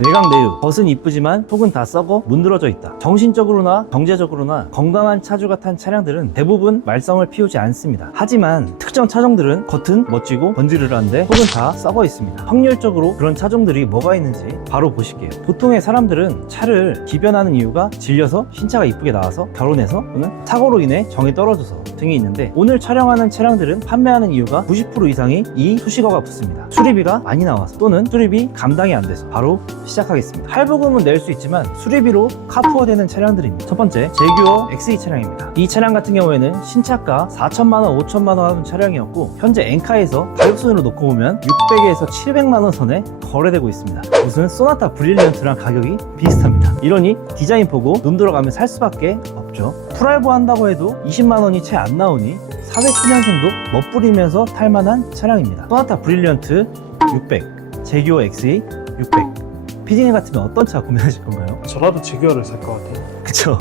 내강내유, 겉은 이쁘지만 속은 다 썩어 문드러져 있다. 정신적으로나 경제적으로나 건강한 차주가 탄 차량들은 대부분 말썽을 피우지 않습니다. 하지만 특정 차종들은 겉은 멋지고 번지르르한데 속은 다 썩어 있습니다. 확률적으로 그런 차종들이 뭐가 있는지 바로 보실게요. 보통의 사람들은 차를 기변하는 이유가 질려서 신차가 이쁘게 나와서 결혼해서 또는 사고로 인해 정이 떨어져서 등이 있는데, 오늘 촬영하는 차량들은 판매하는 이유가 90% 이상이 이 수식어가 붙습니다. 수리비가 많이 나와서 또는 수리비 감당이 안 돼서. 바로 시작하겠습니다. 할부금은 낼 수 있지만 수리비로 카푸어 되는 차량들입니다. 첫 번째, 제규어 XE 차량입니다. 이 차량 같은 경우에는 신차가 4천만원, 5천만원 하는 차량이었고, 현재 엔카에서 가격순으로 놓고 보면 600에서 700만원 선에 거래되고 있습니다. 무슨 소나타 브릴리언트랑 가격이 비슷합니다. 이러니 디자인 보고 눈 돌아가면 살 수밖에 없죠. 프라이브 한다고 해도 20만원이 채 안 나오니 400초년생도 멋부리면서 탈만한 차량입니다. 소나타 브릴리언트 600, 제규어 XE 600. 피디님 같으면 어떤 차 구매하실 건가요? 저라도 제규어를 살 것 같아요. 그쵸.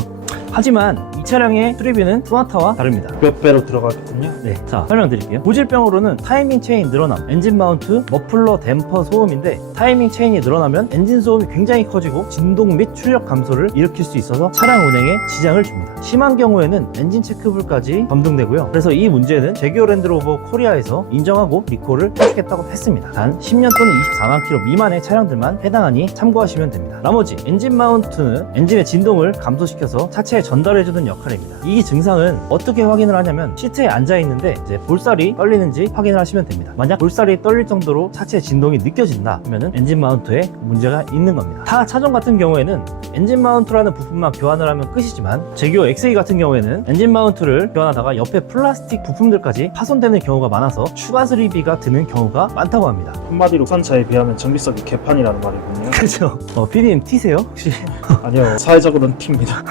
하지만 이 차량의 수리비는 소나타와 다릅니다. 몇 배로 들어가겠군요. 네, 자, 설명드릴게요. 고질병으로는 타이밍 체인 늘어남, 엔진 마운트, 머플러, 댐퍼 소음인데, 타이밍 체인이 늘어나면 엔진 소음이 굉장히 커지고 진동 및 출력 감소를 일으킬 수 있어서 차량 운행에 지장을 줍니다. 심한 경우에는 엔진 체크불까지 검증되고요. 그래서 이 문제는 제규어 랜드로버 코리아에서 인정하고 리콜을 해주겠다고 했습니다. 단 10년 또는 24만 킬로 미만의 차량들만 해당하니 참고하시면 됩니다. 나머지 엔진 마운트는 엔진의 진동을 감소시켜서 차체에 전달해주는 역할입니다. 이 증상은 어떻게 확인을 하냐면, 시트에 앉아있는데 이제 볼살이 떨리는지 확인을 하시면 됩니다. 만약 볼살이 떨릴 정도로 차체 진동이 느껴진다 하면은 엔진 마운트에 문제가 있는 겁니다. 타 차종 같은 경우에는 엔진 마운트라는 부품만 교환을 하면 끝이지만, 제규어 XE 같은 경우에는 엔진 마운트를 교환하다가 옆에 플라스틱 부품들까지 파손되는 경우가 많아서 추가 수리비가 드는 경우가 많다고 합니다. 한마디로 국산차에 비하면 정비성이 개판이라는 말이군요. 그렇죠. PD님 T세요? 혹시? 아니요, 사회적으로는 T입니다.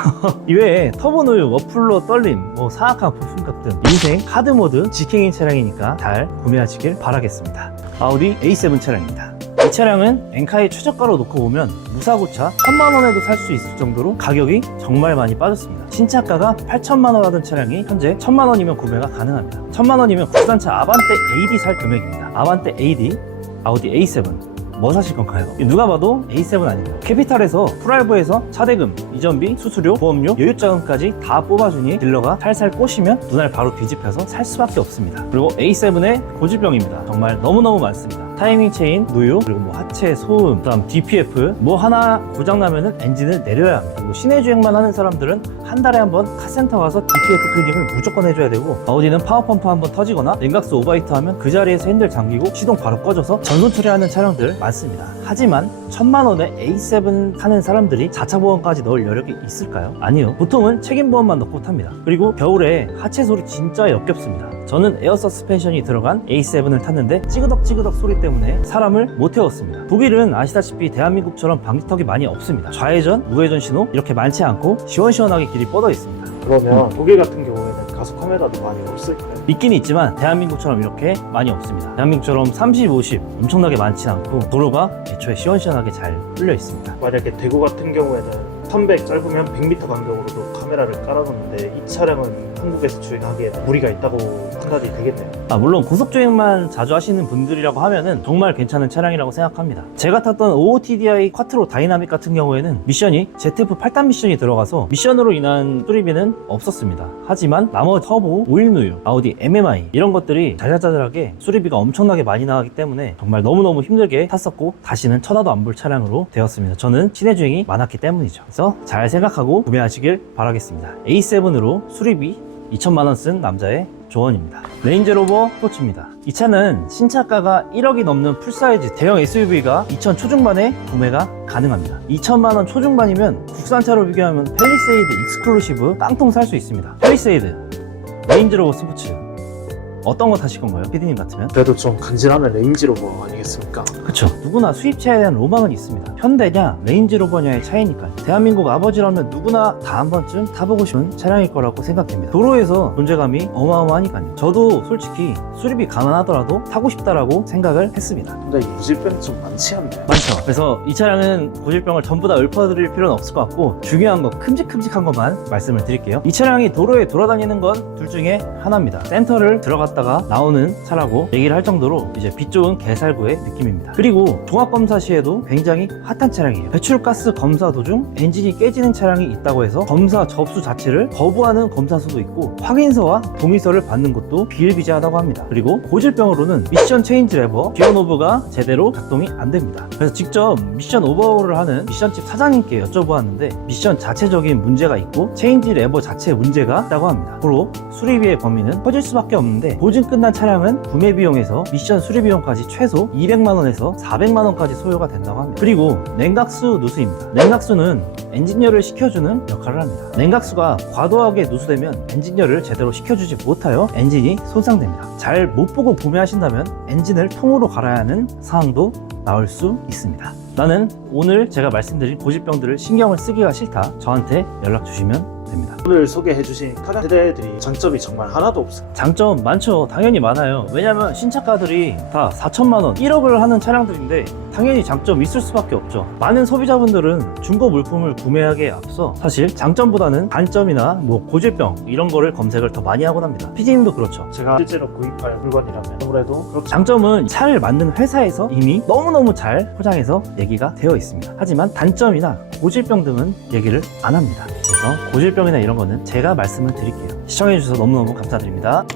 이외에 터보노유, 머플러 떨림, 사악한 부품값 등 인생 하드모드 직행인 차량이니까 잘 구매하시길 바라겠습니다. 아우디 A7 차량입니다. 이 차량은 엔카의 최저가로 놓고 보면 무사고차 1000만원에도 살 수 있을 정도로 가격이 정말 많이 빠졌습니다. 신차가가 8천만원 하던 차량이 현재 1000만원이면 구매가 가능합니다. 1000만원이면 국산차 아반떼 AD 살 금액입니다. 아반떼 AD, 아우디 A7 뭐 사실 건가요? 누가 봐도 A7 아닙니다. 캐피탈에서 프라이브에서 차대금, 이전비, 수수료, 보험료, 여유자금까지 다 뽑아주니 딜러가 살살 꼬시면 눈알 바로 뒤집혀서 살 수밖에 없습니다. 그리고 A7의 고질병입니다. 정말 너무너무 많습니다. 타이밍 체인, 누유, 그리고 하체 소음, 그다음 DPF, 하나 고장나면은 엔진을 내려야 합니다. 그리고 시내 주행만 하는 사람들은 한 달에 한 번 카센터 가서 DPF 클리닝을 무조건 해줘야 되고, 아우디는 파워펌프 한번 터지거나 냉각수 오버히트 하면 그 자리에서 핸들 잠기고 시동 바로 꺼져서 전손 처리하는 차량들 많습니다. 하지만 1000만원에 A7 타는 사람들이 자차 보험까지 넣을 여력이 있을까요? 아니요. 보통은 책임보험만 넣고 탑니다. 그리고 겨울에 하체 소리 진짜 역겹습니다. 저는 에어 서스펜션이 들어간 A7을 탔는데 찌그덕찌그덕 소리 때문에 사람을 못 태웠습니다. 독일은 아시다시피 대한민국처럼 방지턱이 많이 없습니다. 좌회전, 우회전 신호 이렇게 많지 않고 시원시원하게 길이 뻗어 있습니다. 그러면 독일 같은 경우에는 가속 카메라도 많이 없을까요? 있긴 있지만 대한민국처럼 이렇게 많이 없습니다. 대한민국처럼 30, 50 엄청나게 많지 않고 도로가 애초에 시원시원하게 잘 뚫려 있습니다. 만약에 대구 같은 경우에는 300 짧으면 100m 간격으로도 카메라를 깔아놓는데, 이 차량은 한국에서 주행하기에는 무리가 있다고 판단이 되겠네요. 물론 고속주행만 자주 하시는 분들이라고 하면은 정말 괜찮은 차량이라고 생각합니다. 제가 탔던 OOTDI 쿼트로 다이나믹 같은 경우에는 미션이 ZF 8단 미션이 들어가서 미션으로 인한 수리비는 없었습니다. 하지만 나머지 터보, 오일누유, 아우디 MMI 이런 것들이 자잘자잘하게 수리비가 엄청나게 많이 나가기 때문에 정말 너무너무 힘들게 탔었고, 다시는 쳐다도 안 볼 차량으로 되었습니다. 저는 시내 주행이 많았기 때문이죠. 그래서 잘 생각하고 구매하시길 바라겠습니다. A7으로 수리비 2천만원 쓴 남자의 조언입니다. 레인지로버 스포츠입니다. 이 차는 신차가가 1억이 넘는 풀사이즈 대형 SUV가 2천 초중반에 구매가 가능합니다. 2천만원 초중반이면 국산차로 비교하면 팰리세이드 익스클루시브 깡통 살 수 있습니다. 팰리세이드, 레인지로버 스포츠 어떤 거 타실 건가요? 피디님 같으면? 그래도 좀 간지나는 레인지로버 아니겠습니까? 그쵸. 누구나 수입차에 대한 로망은 있습니다. 현대냐 레인지로버냐의 차이니까요. 대한민국 아버지라면 누구나 다 한 번쯤 타보고 싶은 차량일 거라고 생각됩니다. 도로에서 존재감이 어마어마하니까요. 저도 솔직히 수리비 감안하더라도 타고 싶다라고 생각을 했습니다. 근데 유질병이 좀 많지 않나요? 많죠. 그래서 이 차량은 고질병을 전부 다 읊어드릴 필요는 없을 것 같고, 중요한 거 큼직큼직한 것만 말씀을 드릴게요. 이 차량이 도로에 돌아다니는 건 둘 중에 하나입니다. 센터를 들어갔다 갔다가 나오는 차라고 얘기를 할 정도로 이제 빛 좋은 개살구의 느낌입니다. 그리고 종합검사 시에도 굉장히 핫한 차량이에요. 배출가스 검사 도중 엔진이 깨지는 차량이 있다고 해서 검사 접수 자체를 거부하는 검사소도 있고 확인서와 동의서를 받는 것도 비일비재하다고 합니다. 그리고 고질병으로는 미션 체인지 레버, 기어 노브가 제대로 작동이 안 됩니다. 그래서 직접 미션 오버홀을 하는 미션집 사장님께 여쭤보았는데 미션 자체적인 문제가 있고 체인지 레버 자체 문제가 있다고 합니다. 앞으로 수리비의 범위는 커질 수밖에 없는데 보증 끝난 차량은 구매 비용에서 미션 수리 비용까지 최소 200만원에서 400만원까지 소요가 된다고 합니다. 그리고 냉각수 누수입니다. 냉각수는 엔진열을 식혀주는 역할을 합니다. 냉각수가 과도하게 누수되면 엔진열을 제대로 식혀주지 못하여 엔진이 손상됩니다. 잘 못 보고 구매하신다면 엔진을 통으로 갈아야 하는 상황도 나올 수 있습니다. 나는 오늘 제가 말씀드린 고질병들을 신경을 쓰기가 싫다. 저한테 연락 주시면 됩니다. 오늘 소개해주신 차량 세대들이 장점이 정말 하나도 없어요. 장점 많죠. 당연히 많아요. 왜냐면 신차가들이 다 4천만원, 1억을 하는 차량들인데 당연히 장점 있을 수밖에 없죠. 많은 소비자분들은 중고 물품을 구매하기에 앞서 사실 장점보다는 단점이나 뭐 고질병 이런 거를 검색을 더 많이 하곤 합니다. PD님도 그렇죠. 제가 실제로 구입할 물건이라면 아무래도 그렇죠. 장점은 차를 만든 회사에서 이미 너무너무 잘 포장해서 얘기가 되어 있습니다. 하지만 단점이나 고질병 등은 얘기를 안 합니다. 그래서 고질병이나 이런 거는 제가 말씀을 드릴게요. 시청해주셔서 너무너무 감사드립니다.